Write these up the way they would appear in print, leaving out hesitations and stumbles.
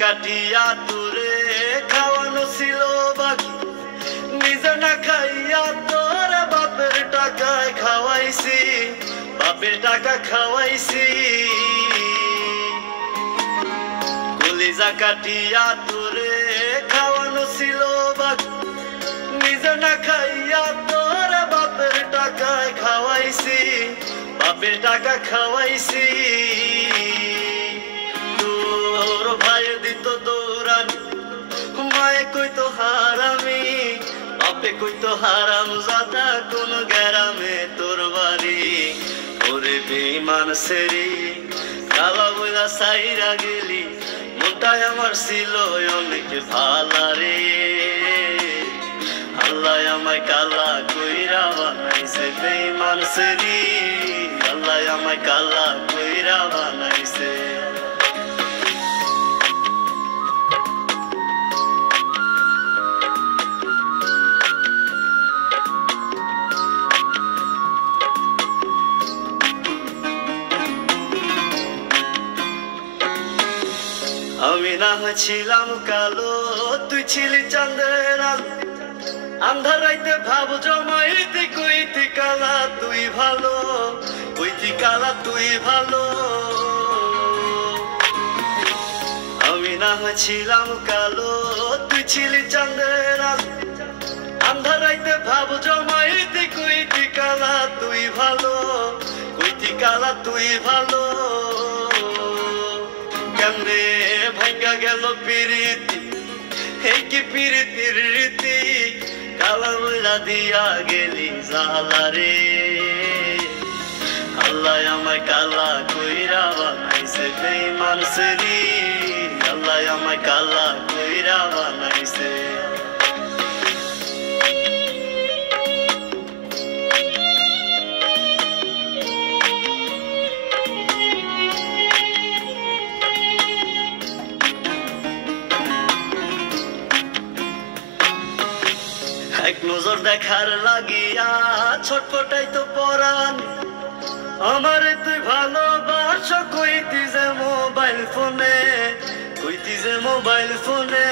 কাটিয়া তোরে খাওয়ানো ছিল বাকি, নিজে না খাইয়া তোর বাপের টাকায় খাওয়াইছি, বাপের টাকা খাওয়াইছি। কলিজা কাটিয়া তোরে খাওয়ানো ছিল বাকি, নিজে না খাইয়া তোর বাপের টাকায় খাওয়াইছি, বাপের টাকা খাওয়াইছি। তোর ভাই দিত দৌড়ানি, মায়ে কইতো হারামি, বাপে কইতো হারাম জাদা, কোন গ্রামে তোর বাড়ি। ওরে বেঈমান সেরি কালা বইলা সাইরা গেলি, মনটাই আমার ছিল অনেক ভালা রে। আল্লাহ আমায় কালা কইরা বানাইছে বেঈমান সেরি, আল্লাহ আমায় কালা কইরা বানাইছে। আমি না হয়েছিলাম কালো, তুই ছিলি চাঁদের আলো, আন্ধার রাইতে ভাব জমাইতি, কইতি কালা তুই ভালো, কইতি কালা তুই ভালো। আমি না হয়েছিলাম কালো, তুই ছিলি চাঁদের আলো, আন্ধার রাইতে ভাব জমাইতি, কইতি কালা তুই ভালো, কইতি কালা তুই ভালো। কেমনে ভাঙ্গা গেল পিরিতি, এই কি পিরিতির রীতি, কালা বইলা দিয়া গেলি জালা রে। আল্লাহ আমায় কালা কইরা বানাইছে বেঈমান সেরি, আল্লাহ আমায় কালা কইরা বানাইছে। এক নজর দেখার লাগিয়া ছটফটাই তো পরাণ, আমারে তুই ভালোবাস কইতি যে মোবাইল ফোনে, কইতি যে মোবাইল ফোনে।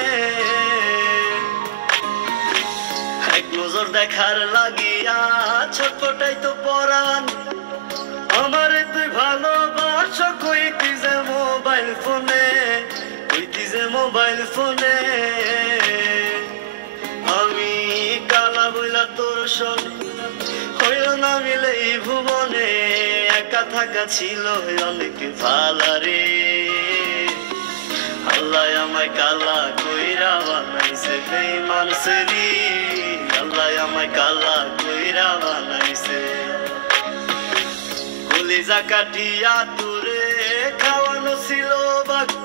এক নজর দেখার লাগিয়া ছটফটাই তো পরাণ, আমারে তুই ভালোবাস কইতি যে মোবাইল ফোনে, কইতি যে মোবাইল ফোনে। আমি কালা বইলা তোর শোনে হইল না মিলে এই ভুবনে, একা থাকা ছিল অনেক ভালা রে। আল্লাহ আমায় কালা কইরা বানাইছে বেঈমান সেরি, আল্লাহ আমায় কালা কইরা বানাইছে। কলিজা কাটিয়া তোরে খাওয়ানো ছিল বাকি,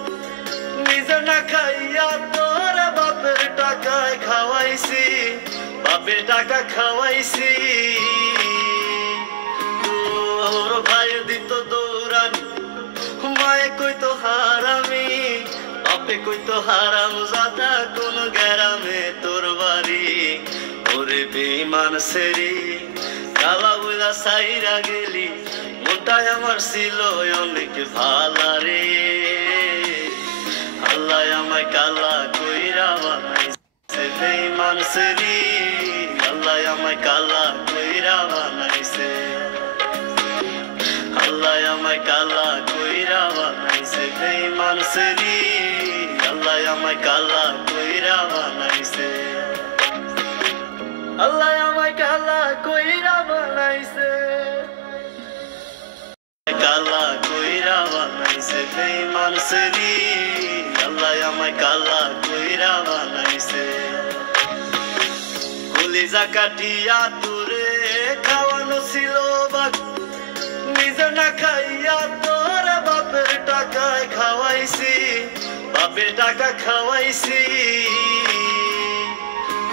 নিজে না খাইয়া তোর বাপের টাকায় খাওয়াইছি, বাপের টাকা খাওয়াইছি। তোর ভাই দিত দৌড়ানি, মায়ে কইতো হারামি, বাপে কইতো হারাম জাদা, কোন গ্রামে তোর বাড়ি। ওরে বেঈমান সেরি কালা বইলা সাইরা গেলি, মনটাই আমার ছিল অনেক ভালা রে। আল্লাহ আমায় কালা কইরা বানাইছে বেঈমান সেরি, আল্লাহ আমায় কালা কইরা বানাইছে। আল্লাহ আমায় কালা কইরা বানাইছে বেঈমান সেরি, আল্লাহ আমায় কালা কইরা বানাইছে। আল্লাহ আমায় কালা কইরা বানাইছে, কালা কইরা বানাইছে বেঈমান সেরি, আল্লাহ আমায় কালা কইরা বানাইছে। কলিজা কাটিয়া তোরে খাওয়ানো ছিল বাকি, নিজে না খাইয়া তোর বাপের টাকায় খাওয়াইছি, বাপের টাকা খাওয়াইছি।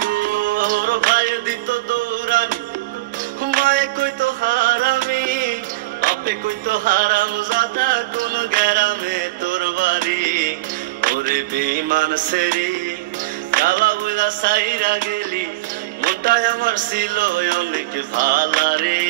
তোর ভাই দিত দৌড়ানি, মায়ে কইতো হারামি, বাপে কইতো হারাম জাদা, কোন গ্রামে তোর বাড়ি। ওরে বেঈমান সেরি কালা বইলা সাইরা গেলি, মনটাই আমার ছিল অনেক ভালা রে।